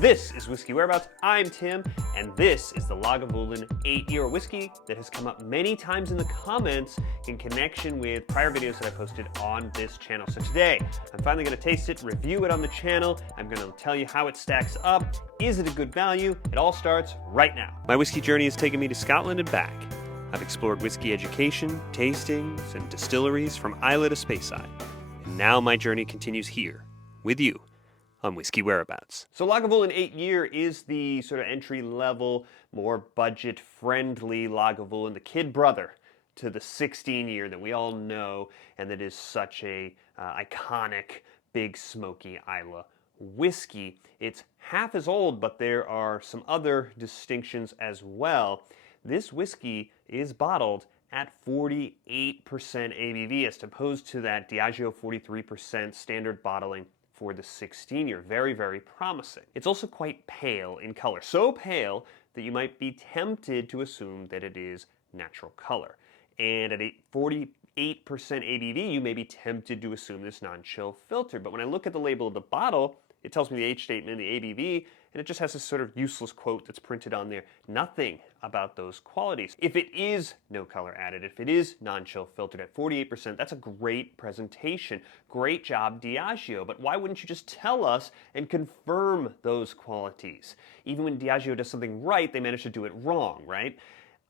This is Whiskey Whereabouts. I'm Tim, and this is the Lagavulin 8-year whiskey that has come up many times in the comments in connection with prior videos that I posted on this channel. So today, I'm finally going to taste it, review it on the channel. I'm going to tell you how it stacks up. Is it a good value? It all starts right now. My whiskey journey has taken me to Scotland and back. I've explored whiskey education, tastings, and distilleries from Islay to Speyside. And now my journey continues here, with you, on Whiskey Whereabouts. So Lagavulin 8-year is the sort of entry-level, more budget-friendly Lagavulin, the kid brother to the 16-year that we all know, and that is such a iconic, big, smoky Islay whiskey. It's half as old, but there are some other distinctions as well. This whiskey is bottled at 48% ABV, as opposed to that Diageo 43% standard bottling for the 16-year. Very, very promising. It's also quite pale in color. So pale that you might be tempted to assume that it is natural color. And at 48% ABV, you may be tempted to assume this non-chill filtered. But when I look at the label of the bottle, it tells me the age statement and the ABV, and it just has this sort of useless quote that's printed on there. Nothing about those qualities. If it is no color added, if it is non-chill filtered at 48%, that's a great presentation. Great job, Diageo. But why wouldn't you just tell us and confirm those qualities? Even when Diageo does something right, they manage to do it wrong, right?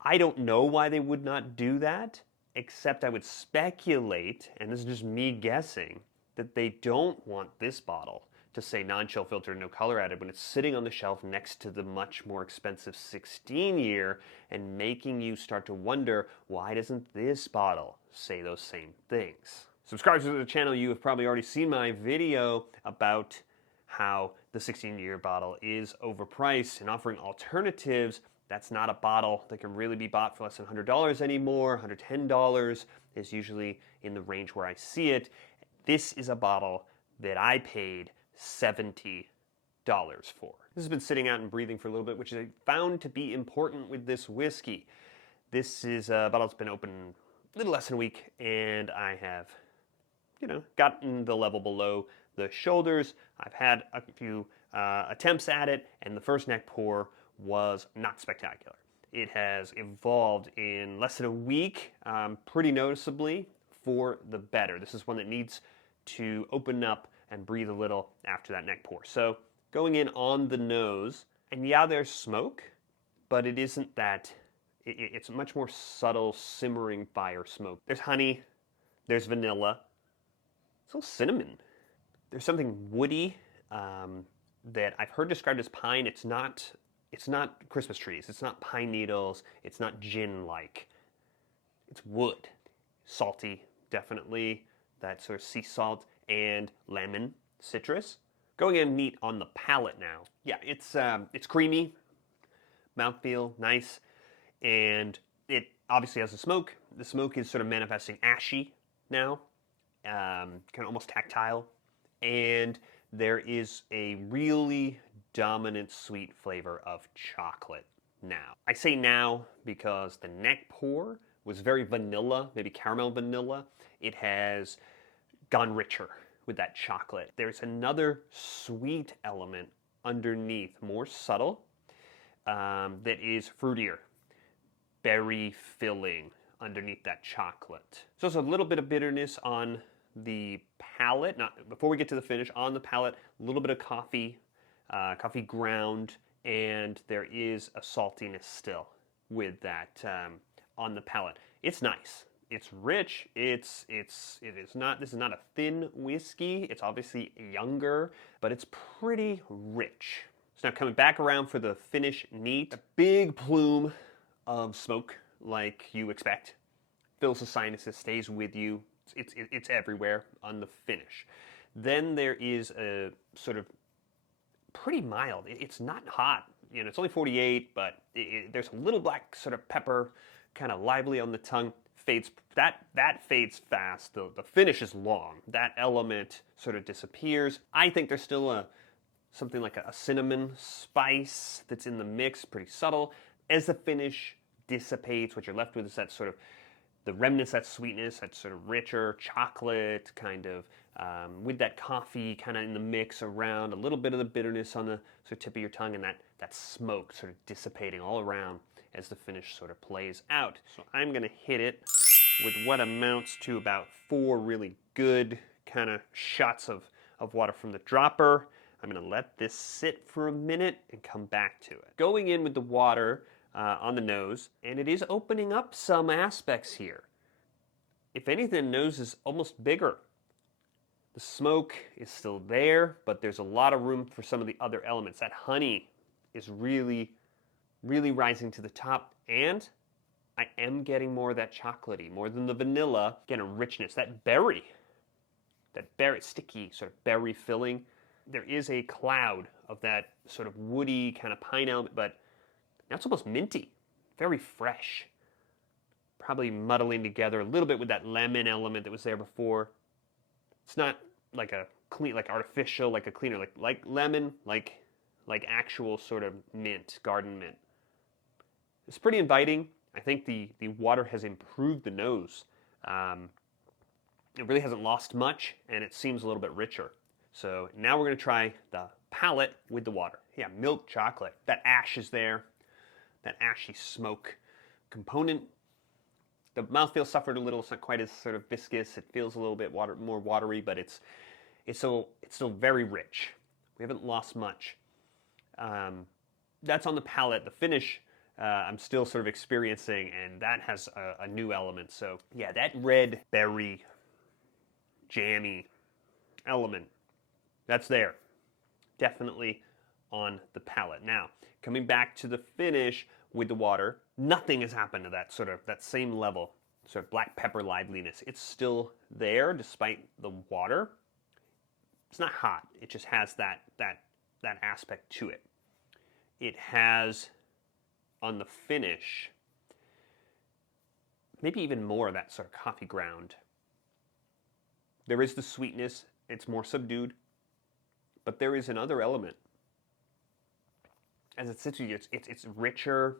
I don't know why they would not do that, except I would speculate, and this is just me guessing, that they don't want this bottle to say non-chill filtered, no color added, when it's sitting on the shelf next to the much more expensive 16-year and making you start to wonder, why doesn't this bottle say those same things? Subscribers to the channel, you have probably already seen my video about how the 16-year bottle is overpriced and offering alternatives. That's not a bottle that can really be bought for less than $100 anymore. $110 is usually in the range where I see it. This is a bottle that I paid $70 for. This has been sitting out and breathing for a little bit, which I found to be important with this whiskey. This is a bottle that's been open a little less than a week, and I have, gotten the level below the shoulders. I've had a few attempts at it, and the first neck pour was not spectacular. It has evolved in less than a week, pretty noticeably, for the better. This is one that needs to open up and breathe a little after that neck pour. So going in on the nose, and yeah, there's smoke, but it isn't that, it's a much more subtle simmering fire smoke. There's honey, there's vanilla, it's a little cinnamon. There's something woody that I've heard described as pine. It's not Christmas trees, it's not pine needles, it's not gin-like. It's wood. Salty, definitely, that sort of sea salt and lemon, citrus. Going in neat on the palate now. Yeah, it's creamy, mouthfeel, nice, and it obviously has a smoke. The smoke is sort of manifesting ashy now, kind of almost tactile, and there is a really dominant sweet flavor of chocolate now. I say now because the neck pour was very vanilla, maybe caramel vanilla. It has gone richer with that chocolate. There's another sweet element underneath, more subtle, that is fruitier, berry filling underneath that chocolate. So there's a little bit of bitterness on the palate. Before we get to the finish, on the palate, a little bit of coffee ground, and there is a saltiness still with that on the palate. It's nice. It's rich. This is not a thin whiskey. It's obviously younger, but it's pretty rich. So now coming back around for the finish neat, a big plume of smoke like you expect. Fills the sinuses, stays with you. It's everywhere on the finish. Then there is a sort of pretty mild. It's not hot. It's only 48, but there's a little black sort of pepper, kind of lively on the tongue. That fades fast. The finish is long. That element sort of disappears. I think there's still something like a cinnamon spice that's in the mix, pretty subtle. As the finish dissipates, what you're left with is that sort of the remnants, that sweetness, that sort of richer chocolate kind of with that coffee kind of in the mix around, a little bit of the bitterness on the sort of tip of your tongue, and that smoke sort of dissipating all around as the finish sort of plays out. So I'm going to hit it with what amounts to about 4 really good kind of shots of water from the dropper. I'm going to let this sit for a minute and come back to it. Going in with the water on the nose, and it is opening up some aspects here. If anything, the nose is almost bigger. The smoke is still there, but there's a lot of room for some of the other elements. That honey is really, really rising to the top, and I am getting more of that chocolatey, more than the vanilla. Again, a richness, that berry, sticky sort of berry filling. There is a cloud of that sort of woody kind of pine element, but now it's almost minty, very fresh. Probably muddling together a little bit with that lemon element that was there before. It's not like a clean, like artificial, like a cleaner, like lemon, like actual sort of mint, garden mint. It's pretty inviting. I think the water has improved the nose. It really hasn't lost much, and it seems a little bit richer. So now we're going to try the palate with the water. Yeah, milk chocolate. That ash is there, that ashy smoke component. The mouthfeel suffered a little. It's not quite as sort of viscous. It feels a little bit more watery, but it's still very rich. We haven't lost much. That's on the palate. The finish, I'm still sort of experiencing, and that has a new element. So yeah, that red berry, jammy element, that's there. Definitely on the palate. Now, coming back to the finish with the water, nothing has happened to that same level, sort of black pepper liveliness. It's still there despite the water. It's not hot. It just has that aspect to it. It has, on the finish, maybe even more of that sort of coffee ground. There is the sweetness. It's more subdued. But there is another element. As it sits with you, it's richer.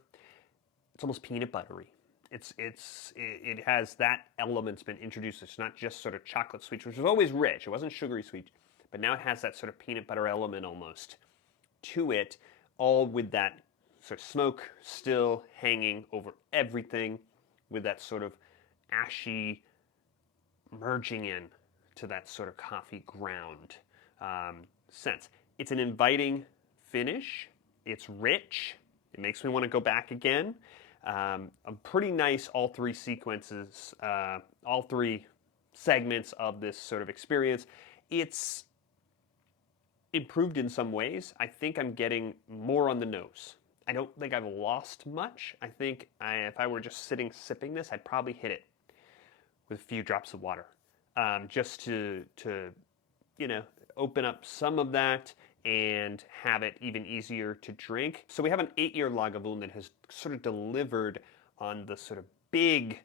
It's almost peanut buttery. It has that element's been introduced. It's not just sort of chocolate sweet, which was always rich. It wasn't sugary sweet, but now it has that sort of peanut butter element almost to it, all with that sort of smoke still hanging over everything, with that sort of ashy merging in to that sort of coffee ground sense. It's an inviting finish. It's rich. It makes me want to go back again. A pretty nice all three sequences, all three segments of this sort of experience. It's improved in some ways. I think I'm getting more on the nose. I don't think I've lost much. I think if I were just sipping this, I'd probably hit it with a few drops of water, just to open up some of that and have it even easier to drink. So we have an 8-year Lagavulin that has sort of delivered on the sort of big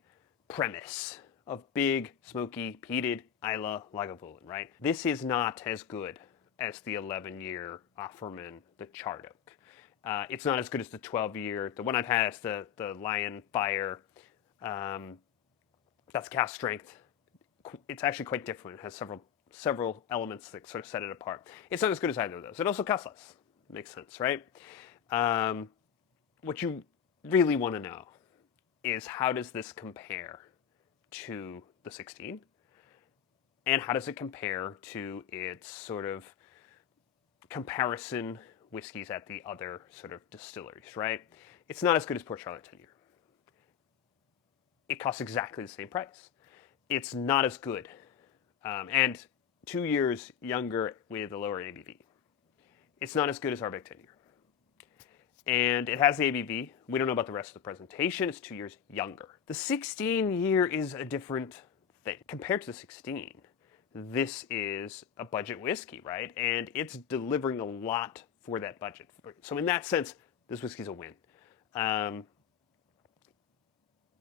premise of big, smoky, peated Islay Lagavulin, right? This is not as good as the 11-year Offerman, the Charred Oak. It's not as good as the 12-year. The one I've had is the Lion Fire. That's cast strength. It's actually quite different. It has several elements that sort of set it apart. It's not as good as either of those. It also costs less. Makes sense, right? What you really want to know is, how does this compare to the 16? And how does it compare to its sort of comparison whiskeys at the other sort of distilleries, right? It's not as good as Port Charlotte 10-year. It costs exactly the same price. It's not as good. And 2 years younger with a lower ABV. It's not as good as our big 10-year. And it has the ABV. We don't know about the rest of the presentation. It's 2 years younger. The 16-year is a different thing. Compared to the 16, this is a budget whiskey, right? And it's delivering a lot for that budget. So in that sense, this whiskey's a win.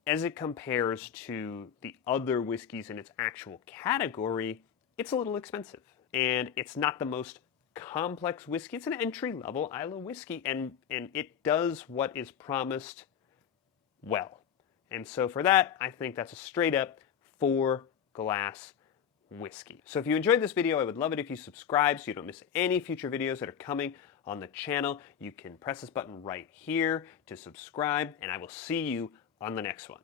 As it compares to the other whiskeys in its actual category, it's a little expensive. And it's not the most complex whiskey. It's an entry-level Islay whiskey, and it does what is promised well. And so for that, I think that's a straight-up 4-glass whiskey. So if you enjoyed this video, I would love it if you subscribe so you don't miss any future videos that are coming on the channel. You can press this button right here to subscribe, and I will see you on the next one.